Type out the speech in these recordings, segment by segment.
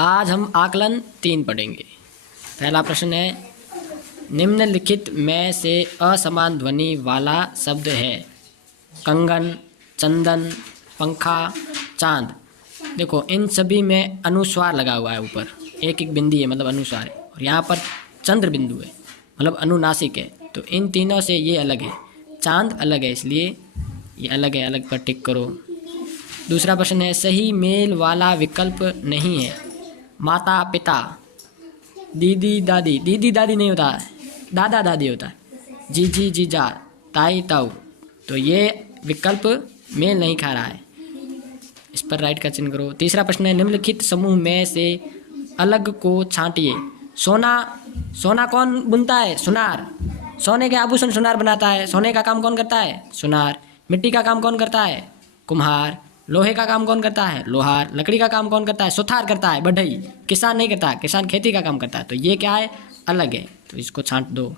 आज हम आकलन 3 पढ़ेंगे। पहला प्रश्न है, निम्नलिखित में से असमान ध्वनि वाला शब्द है? कंगन, चंदन, पंखा, चांद। देखो इन सभी में अनुस्वार लगा हुआ है, ऊपर एक एक बिंदी है मतलब अनुस्वार है, और यहाँ पर चंद्र बिंदु है मतलब अनुनासिक है। तो इन तीनों से ये अलग है, चांद अलग है इसलिए ये अलग है, अलग पर टिक करो। दूसरा प्रश्न है, सही मेल वाला विकल्प नहीं है? माता पिता, दीदी दादी। दीदी दादी नहीं होता है, दादा दादी होता है। जीजी जीजा, ताई ताऊ। तो ये विकल्प मेल नहीं खा रहा है, इस पर राइट का चिन्ह करो। तीसरा प्रश्न है, निम्नलिखित समूह में से अलग को छांटिए। सोना, सोना कौन बुनता है? सुनार। सोने के आभूषण सुनार बनाता है। सोने का काम कौन करता है? सुनार। मिट्टी का काम कौन करता है? कुम्हार। लोहे का काम कौन करता है? लोहार। लकड़ी का काम कौन करता है? सुथार करता है, बढ़ई। किसान नहीं करता, किसान खेती का काम करता है। तो ये क्या है? अलग है, तो इसको छांट दो।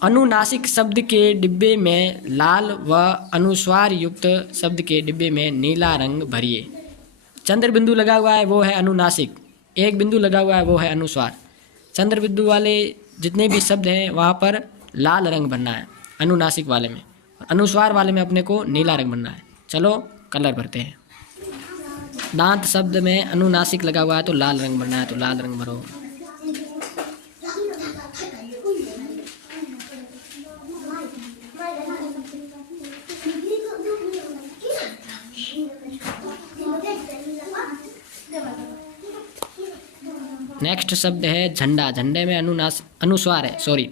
अनुनासिक शब्द के डिब्बे में लाल व अनुस्वार युक्त शब्द के डिब्बे में नीला रंग भरिए। चंद्र बिंदु लगा हुआ है वो है अनुनासिक, एक बिंदु लगा हुआ है वो है अनुस्वार। चंद्र बिंदु वाले जितने भी शब्द हैं वहाँ पर लाल रंग भरना है अनुनासिक वाले में, अनुस्वार वाले में अपने को नीला रंग भरना है। चलो कलर भरते हैं। दांत शब्द में अनुनासिक लगा हुआ है तो लाल रंग भरना है, तो लाल रंग भरो। नेक्स्ट शब्द है झंडा। झंडे में अनुस्वार है, सॉरी।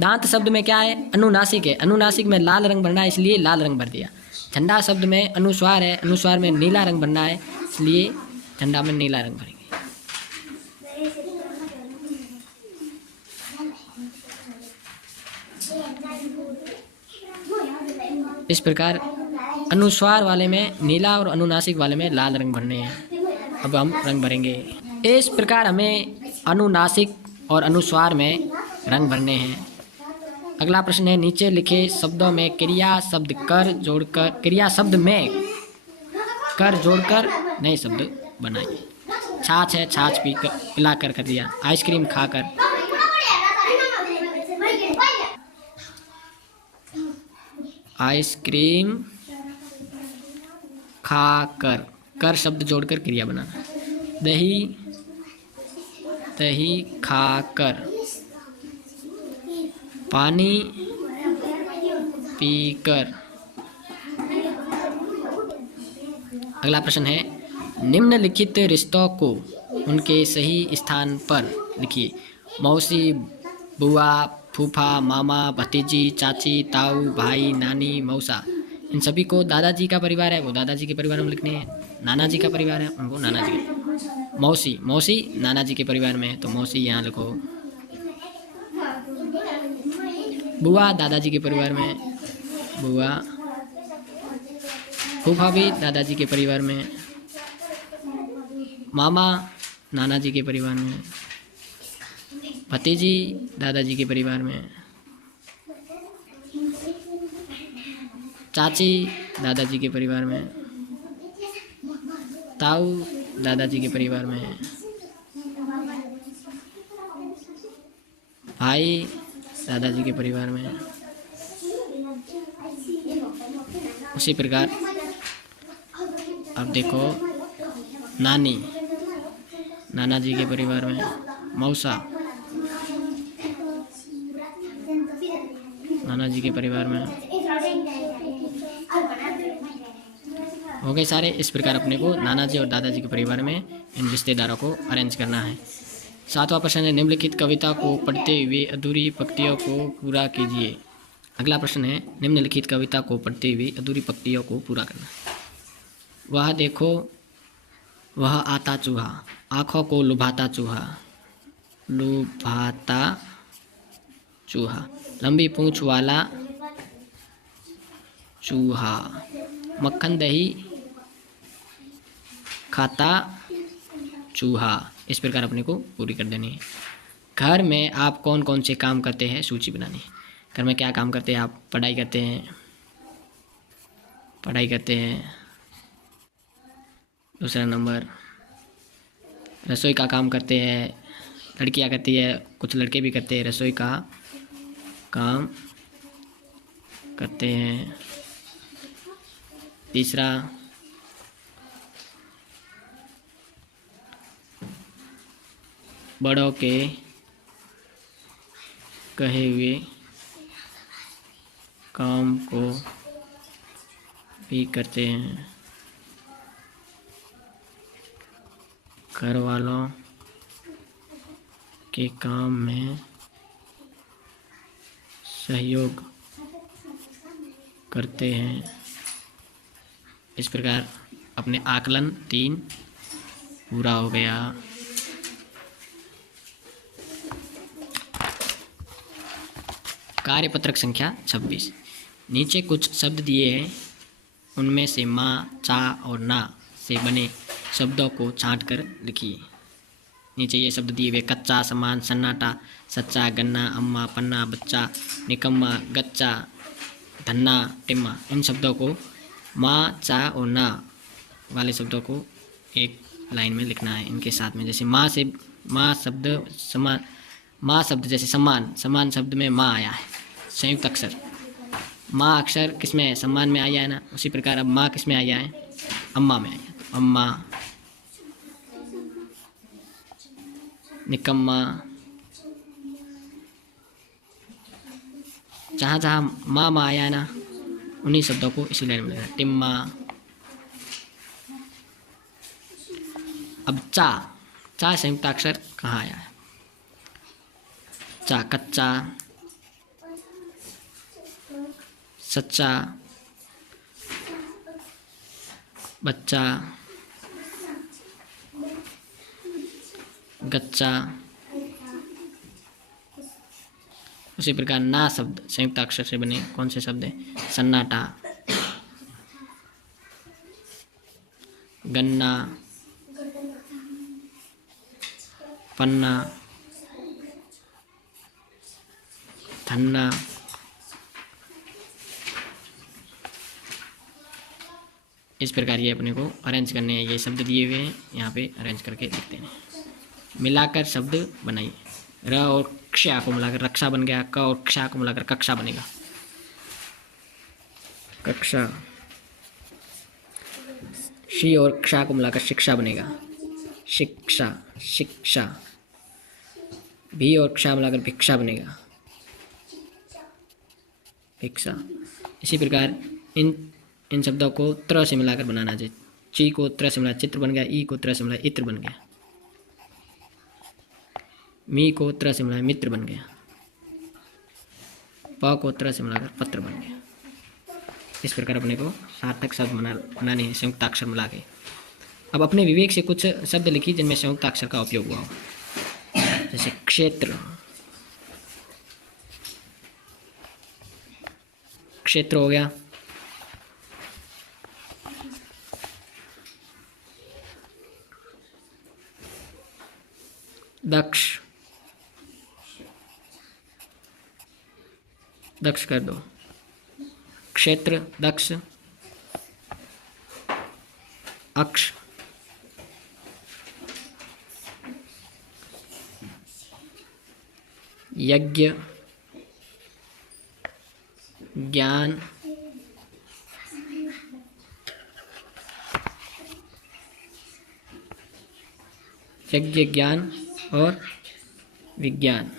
दांत शब्द में क्या है? अनुनासिक है, अनुनासिक में लाल रंग भरना है इसलिए लाल रंग भर दिया। झंडा शब्द में अनुस्वार है, अनुस्वार में नीला रंग भरना है इसलिए झंडा में नीला रंग भरेंगे। इस प्रकार अनुस्वार वाले में नीला और अनुनासिक वाले में लाल रंग भरने हैं। अब हम रंग भरेंगे। इस प्रकार हमें अनुनासिक और अनुस्वार में रंग भरने हैं। अगला प्रश्न है, नीचे लिखे शब्दों में क्रिया शब्द कर जोड़कर, क्रिया शब्द में कर जोड़कर नए शब्द बनाइए। छाछ है, छाछ पिलाकर कर दिया। आइसक्रीम खाकर, आइसक्रीम खाकर, कर शब्द जोड़कर क्रिया बनाना। दही, दही खाकर। पानी पीकर। अगला प्रश्न है, निम्नलिखित रिश्तों को उनके सही स्थान पर लिखिए। मौसी, बुआ, फूफा, मामा, भतीजी, चाची, ताऊ, भाई, नानी, मौसा। इन सभी को दादाजी का परिवार है वो दादाजी के परिवार में लिखने हैं। नाना जी का परिवार है उनको नाना जी के। मौसी, मौसी नाना जी के परिवार में है तो मौसी यहाँ लिखो। बुआ दादाजी के परिवार में, बुआ। फूफा भी दादाजी के परिवार में। मामा नाना जी के परिवार में। भतीजी दादाजी के परिवार में। चाची दादाजी के परिवार में। ताऊ दादाजी के परिवार में। भाई दादाजी के परिवार में। उसी प्रकार अब देखो, नानी नाना जी के परिवार में। मौसा नाना जी के परिवार में। हो गए सारे। इस प्रकार अपने को नाना जी और दादाजी के परिवार में इन रिश्तेदारों को अरेंज करना है। 7वां प्रश्न है, निम्नलिखित कविता को पढ़ते हुए अधूरी पंक्तियों को पूरा कीजिए। अगला प्रश्न है, निम्नलिखित कविता को पढ़ते हुए अधूरी पंक्तियों को पूरा करना। वह देखो वह आता चूहा, आँखों को लुभाता चूहा, लुभाता चूहा। लंबी पूंछ वाला चूहा, मक्खन दही खाता चूहा। इस प्रकार अपने को पूरी कर देनी है। घर में आप कौन कौन से काम करते हैं सूची बनानी है। घर में क्या काम करते हैं आप? पढ़ाई करते हैं, पढ़ाई करते हैं। दूसरा नंबर रसोई का काम करते हैं, लड़कियां करती है, कुछ लड़के भी करते हैं, रसोई का काम करते हैं। तीसरा, बड़ों के कहे हुए काम को भी करते हैं। घर वालों के काम में सहयोग करते हैं। इस प्रकार अपने आकलन 3 पूरा हो गया। कार्यपत्रक संख्या 26। नीचे कुछ शब्द दिए हैं, उनमें से माँ, चा और ना से बने शब्दों को छांटकर लिखिए। नीचे ये शब्द दिए हुए कच्चा, समान, सन्नाटा, सच्चा, गन्ना, अम्मा, पन्ना, बच्चा, निकम्मा, गच्चा, धन्ना, टिम्मा। इन शब्दों को माँ, चा और ना वाले शब्दों को एक लाइन में लिखना है इनके साथ में। जैसे माँ से माँ शब्द समान, माँ शब्द जैसे सम्मान, समान शब्द में माँ आया है, संयुक्त अक्षर। माँ अक्षर किस में है? सम्मान में आया है ना। उसी प्रकार अब माँ किस में आया है? अम्मा में आया। तो अम्मा, निकम्मा, जहाँ जहाँ माँ माँ आया है ना, उन्हीं शब्दों को इसी लाइन में लिखना है। टिम्मा। अब चा, चा संयुक्त अक्षर कहाँ आया है? चा, कच्चा, सच्चा, बच्चा, गच्चा। उसी प्रकार ना शब्द संयुक्त अक्षर से बने कौन से शब्द हैं? सन्नाटा, गन्ना, पन्ना, धन्ना, इस प्रकार ये अपने को अरेंज करने हैं। ये शब्द दिए हुए हैं, यहाँ पे अरेंज करके लिखते हैं। मिलाकर शब्द बनाइए। र और क्ष्या को मिलाकर रक्षा बन गया, क और क्ष्या को मिलाकर कक्षा बनेगा, कक्षा। शी और क्ष्या को मिलाकर शिक्षा बनेगा, शिक्षा, शिक्षा। भी और क्ष्या मिलाकर भिक्षा बनेगा, भिक्षा। इसी प्रकार इन शब्दों को त्र से मिलाकर बनाना चाहिए। ची को त्र से मिला चित्र बन गया, ई को त्र से मिला इत्र बन गया, मी को त्र से मिला मित्र बन गया, प को त्र से मिलाकर पत्र बन गया। इस प्रकार अपने को सार्थक शब्द बनाने हैं संयुक्ताक्षर मिला के। अब अपने विवेक से कुछ शब्द लिखिए जिनमें संयुक्ताक्षर का उपयोग हुआ हो। जैसे क्षेत्र, क्षेत्र हो गया। दक्ष, दक्ष कर दो, क्षेत्र, दक्ष। अक्ष, यज्ञ, ज्ञान, यज्ञ, ज्ञान और विज्ञान।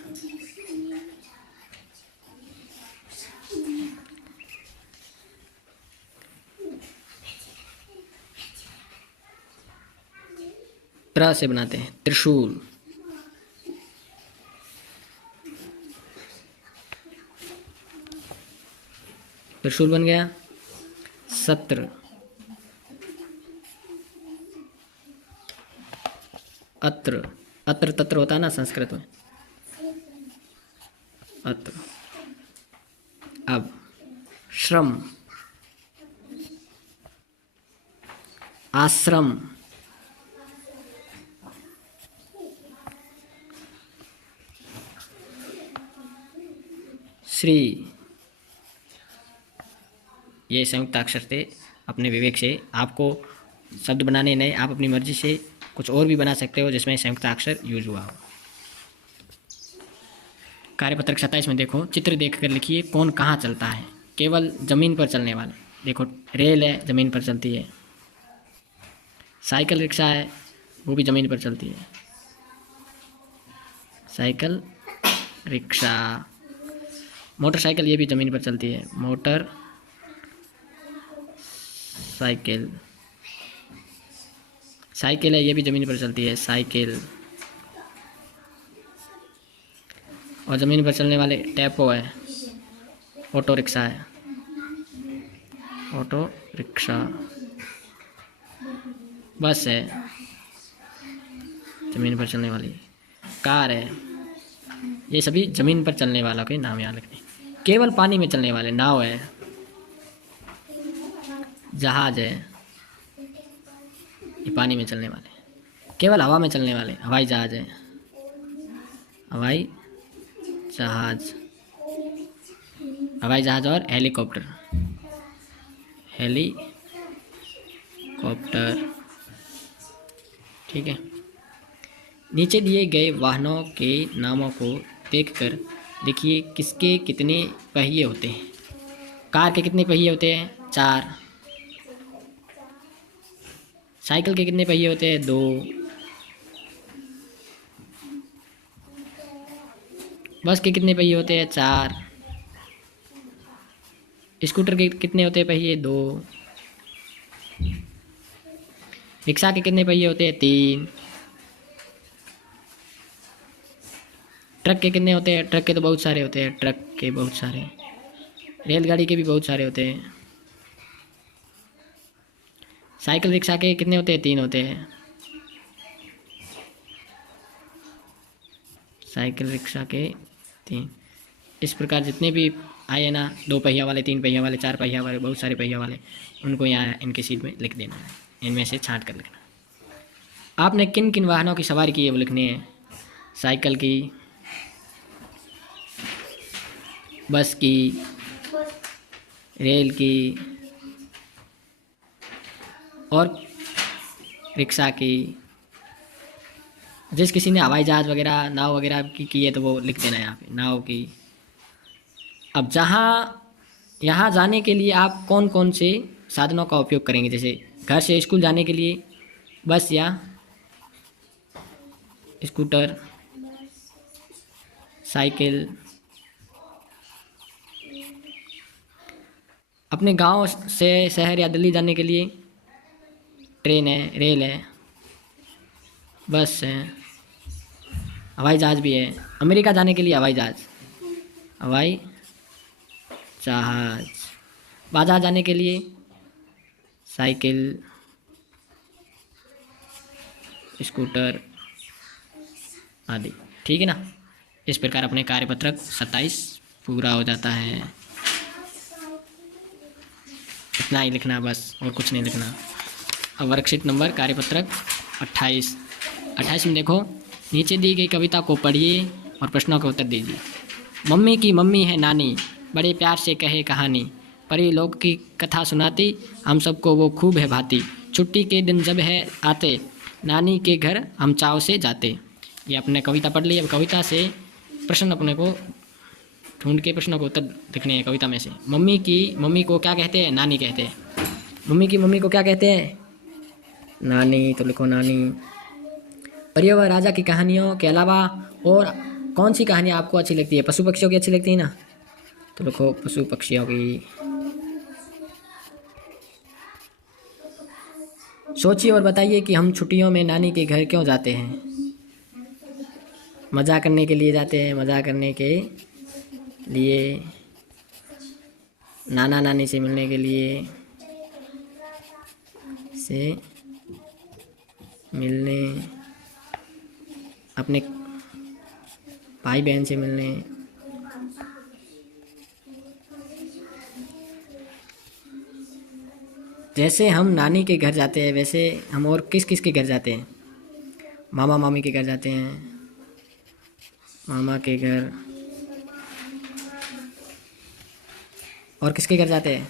त्र से बनाते हैं त्रिशूल, त्रिशूल बन गया। सत्र, अत्र, अत्र तत्र होता है ना संस्कृत में, अत्र। अब श्रम, आश्रम, श्री। ये संयुक्त अक्षर थे। अपने विवेक से आपको शब्द बनाने नहीं, आप अपनी मर्जी से कुछ और भी बना सकते हो जिसमें संयुक्ताक्षर यूज हुआ हो। कार्यपत्रक 27 में देखो, चित्र देखकर लिखिए कौन कहाँ चलता है। केवल ज़मीन पर चलने वाले, देखो रेल है, ज़मीन पर चलती है। साइकिल रिक्शा है, वो भी ज़मीन पर चलती है। Cycle rickshaw. मोटरसाइकिल, ये भी ज़मीन पर चलती है। Motor cycle. साइकिल है, ये भी ज़मीन पर चलती है। साइकिल। और ज़मीन पर चलने वाले टेम्पो है। ऑटो रिक्शा है। Auto rickshaw. बस है, ज़मीन पर चलने वाली। कार है। ये सभी ज़मीन पर चलने वालों के नाम याद रखने। केवल पानी में चलने वाले, नाव है। जहाज है, ये पानी में चलने वाले। केवल हवा में चलने वाले, हवाई जहाज है। हवाई जहाज। हवाई जहाज और हेलीकॉप्टर। हेलीकॉप्टर। ठीक है। नीचे दिए गए वाहनों के नामों को देखकर लिखिए किसके कितने पहिए होते हैं। कार के कितने पहिए होते हैं? 4। साइकिल के कितने पहिए होते हैं? 2। बस के कितने पहिए होते हैं? 4। स्कूटर के कितने होते हैं पहिए? 2। रिक्शा के कितने पहिए होते हैं? 3। ट्रक के कितने होते हैं? ट्रक के तो बहुत सारे होते हैं। ट्रक के बहुत सारे। रेलगाड़ी के भी बहुत सारे होते हैं। साइकिल रिक्शा के कितने होते हैं? 3 होते हैं। साइकिल रिक्शा के 3। इस प्रकार जितने भी आए ना, 2 पहिया वाले, 3 पहिया वाले, 4 पहिया वाले, बहुत सारे पहिया वाले, उनको यहाँ इनके सीट में लिख देना है। इनमें से छांट कर लिखना। आपने किन किन वाहनों की सवारी की है वो लिखनी है। साइकिल की, बस की, रेल की और रिक्शा की। जिस किसी ने हवाई जहाज़ वगैरह, नाव वगैरह की है तो वो लिख देना है यहाँ पे, नाव की। अब यहाँ जाने के लिए आप कौन कौन से साधनों का उपयोग करेंगे? जैसे घर से स्कूल जाने के लिए बस या स्कूटर, साइकिल। अपने गांव से शहर या दिल्ली जाने के लिए ट्रेन है, रेल है, बस है, हवाई जहाज़ भी है। अमेरिका जाने के लिए हवाई जहाज़, हवाई जहाज़। बाजार जाने के लिए साइकिल, स्कूटर आदि। ठीक है ना। इस प्रकार अपने कार्यपत्रक 27 पूरा हो जाता है। इतना ही लिखना बस, और कुछ नहीं लिखना। अब वर्कशीट नंबर कार्यपत्रक 28 में देखो, नीचे दी गई कविता को पढ़िए और प्रश्नों का उत्तर दीजिए। मम्मी की मम्मी है नानी, बड़े प्यार से कहे कहानी, परी लोग की कथा सुनाती, हम सबको वो खूब है भाती। छुट्टी के दिन जब है आते, नानी के घर हम चाव से जाते। ये अपने कविता पढ़ ली। अब कविता से प्रश्न अपने को ढूंढ के प्रश्नों को उत्तर लिखने हैं कविता में से। मम्मी की मम्मी को क्या कहते हैं? नानी कहते हैं। मम्मी की मम्मी को क्या कहते हैं? नानी, तो लिखो नानी। परियों व राजा की कहानियों के अलावा और कौन सी कहानियाँ आपको अच्छी लगती है? पशु पक्षियों की अच्छी लगती है ना, तो लिखो पशु पक्षियों की। सोचिए और बताइए कि हम छुट्टियों में नानी के घर क्यों जाते हैं? मज़ा करने के लिए जाते हैं, मज़ा करने के लिए, नाना नानी से मिलने के लिए, से मिलने, अपने भाई बहन से मिलने, जैसे हम नानी के घर जाते हैं वैसे हम और किस किस के घर जाते हैं? मामा मामी के घर जाते हैं, मामा के घर। और किसके घर जाते हैं?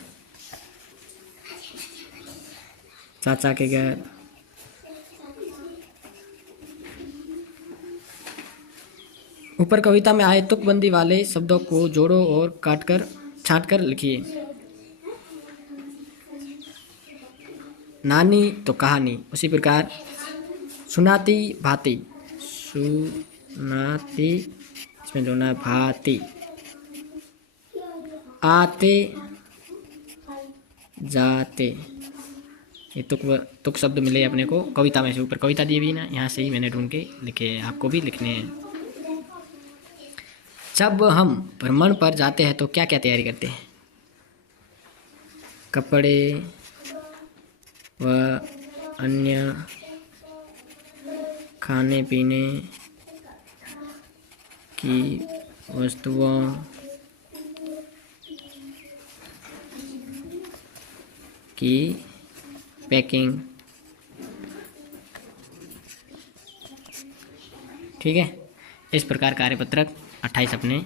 चाचा के घर, ऊपर कविता में आए तुकबंदी वाले शब्दों को जोड़ो और काटकर छांटकर लिखिए। नानी तो कहानी, उसी प्रकार सुनाती भांति, सुनाती इसमें जोड़ना है भांति। आते जाते, ये तुक शब्द मिले अपने को कविता में से। ऊपर कविता दी हुई ना, यहाँ से ही मैंने ढूंढ के लिखे हैं, आपको भी लिखने हैं। जब हम भ्रमण पर जाते हैं तो क्या क्या तैयारी करते हैं? कपड़े व अन्य खाने पीने की वस्तुओं की पैकिंग। ठीक है, इस प्रकार कार्यपत्रक 28 अपने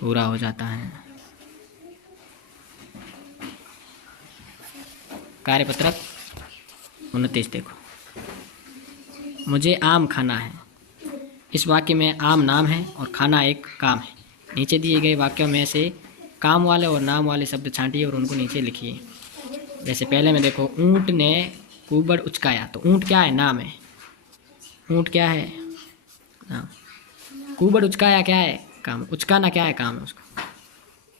पूरा हो जाता है। कार्यपत्रक 29 देखो। मुझे आम खाना है। इस वाक्य में आम नाम है और खाना एक काम है। नीचे दिए गए वाक्यों में से काम वाले और नाम वाले शब्द छांटिए और उनको नीचे लिखिए। जैसे पहले में देखो, ऊंट ने कुबड़ उचकाया, तो ऊंट क्या है? नाम है। ऊंट क्या है? नाम। कुबड़ उचकाया क्या है? काम। उचकाना क्या है? काम है उसका।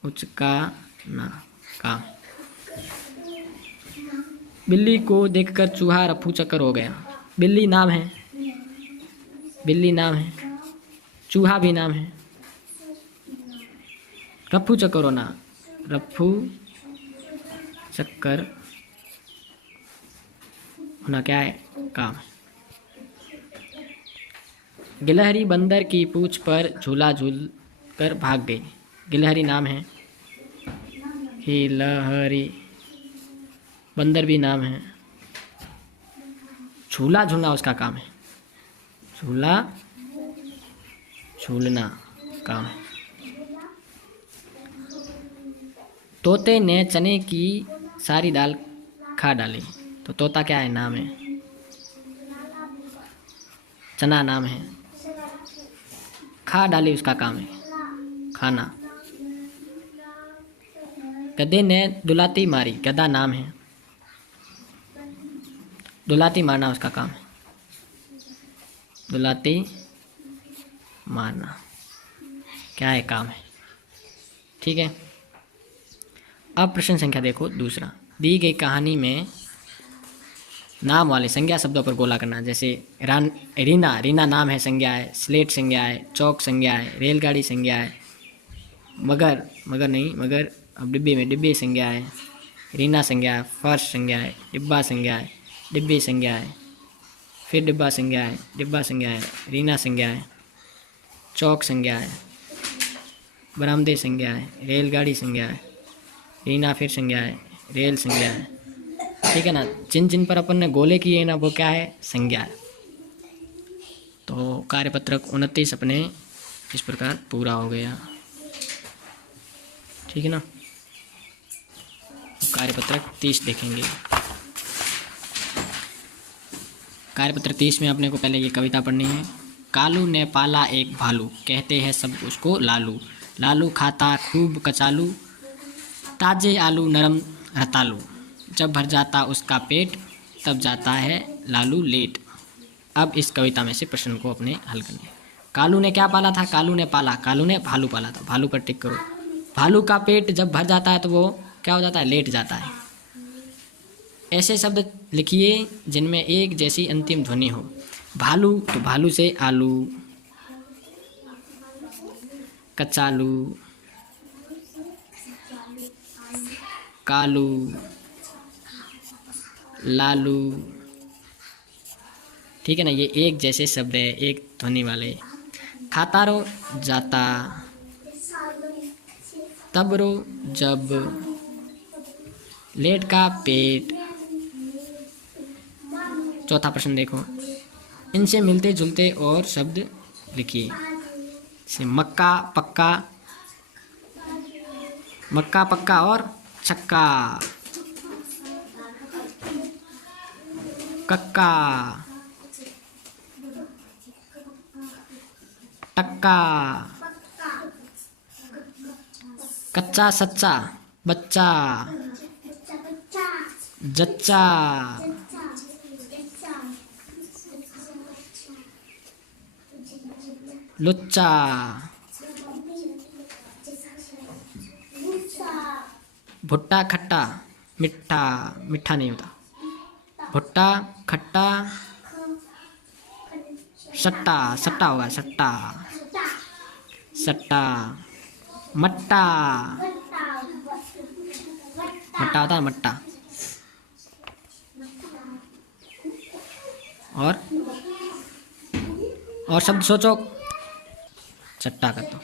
उचकाना काम। बिल्ली को देखकर चूहा रफू चक्कर हो गया। बिल्ली नाम है, बिल्ली नाम है, चूहा भी नाम है। रफू चक्कर होना, रफू चक्कर होना क्या है? काम है। गिलहरी बंदर की पूंछ पर झूला झूल कर भाग गई। गिलहरी नाम है, गिलहरी। बंदर भी नाम है। झूला झूलना उसका काम है, झूला झूलना काम है। तोते ने चने की सारी दाल खा डाली, तो तोता क्या है? नाम है। चना नाम है। खा डाली उसका काम है, खाना। गधे ने दुलाती मारी। गधा नाम है। दुलाती मारना उसका काम है, दुलाती मारना क्या है? काम है। ठीक है, अब प्रश्न संख्या देखो दूसरा। दी गई कहानी में नाम वाले संज्ञा शब्दों पर गोला करना। जैसे रीना, रीना नाम है, संज्ञा है। स्लेट संज्ञा है। चौक संज्ञा है। रेलगाड़ी संज्ञा है। मगर, मगर नहीं, मगर अब डिब्बे में डिब्बे संज्ञा है। रीना संज्ञा है। फर्श संज्ञा है। डिब्बा संज्ञा है। डिब्बे संज्ञा है। फिर डिब्बा संज्ञा है। डिब्बा संज्ञा है। रीना संज्ञा है। चौक संज्ञा है। बरामदे संज्ञा है। रेलगाड़ी संज्ञा है। रीना फिर संज्ञा है। रेल संज्ञा है। ठीक है ना। जिन जिन पर अपन ने गोले किए ना, वो क्या है? संज्ञा है। तो कार्यपत्रक 29 अपने इस प्रकार पूरा हो गया। ठीक है ना। कार्यपत्रक 30 देखेंगे। कार्यपत्रक 30 में अपने को पहले ये कविता पढ़नी है। कालू ने पाला एक भालू, कहते हैं सब उसको लालू। लालू खाता खूब कचालू, ताजे आलू नरम रतालू। जब भर जाता उसका पेट, तब जाता है लालू लेट। अब इस कविता में से प्रश्न को अपने हल करने। कालू ने क्या पाला था? कालू ने पाला, कालू ने भालू पाला था। भालू पर टिक करो। भालू का पेट जब भर जाता है तो वो क्या हो जाता है? लेट जाता है। ऐसे शब्द लिखिए जिनमें एक जैसी अंतिम ध्वनि हो। भालू, तो भालू से आलू, कचालू, कालू, लालू। ठीक है ना, ये एक जैसे शब्द है, एक ध्वनि वाले। खाता रो जाता, तब रो जब, लेट का पेट। चौथा प्रश्न देखो, इनसे मिलते जुलते और शब्द लिखिए। जैसे मक्का पक्का, मक्का पक्का और छक्का, कक्का। टक्का, कच्चा सच्चा, बच्चा, जच्चा, लुच्चा, भुट्टा खट्टा, मिठा, मिठा नहीं होता, भुट्टा खट्टा, सट्टा, सट्टा होगा, सट्टा, सट्टा, मट्टा, मट्टा होता है, मट्टा। और शब्द सोचो, चट्टा कर दो।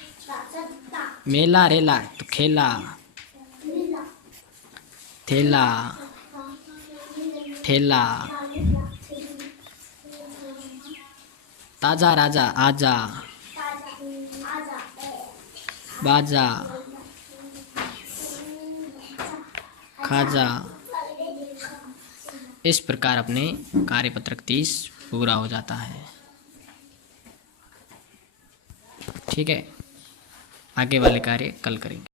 मेला रेला तो खेला, थेला, ठेला, ताजा राजा आजा, बाजा, खाजा। इस प्रकार अपने कार्यपत्रक 30 पूरा हो जाता है। ठीक है, आगे वाले कार्य कल करेंगे।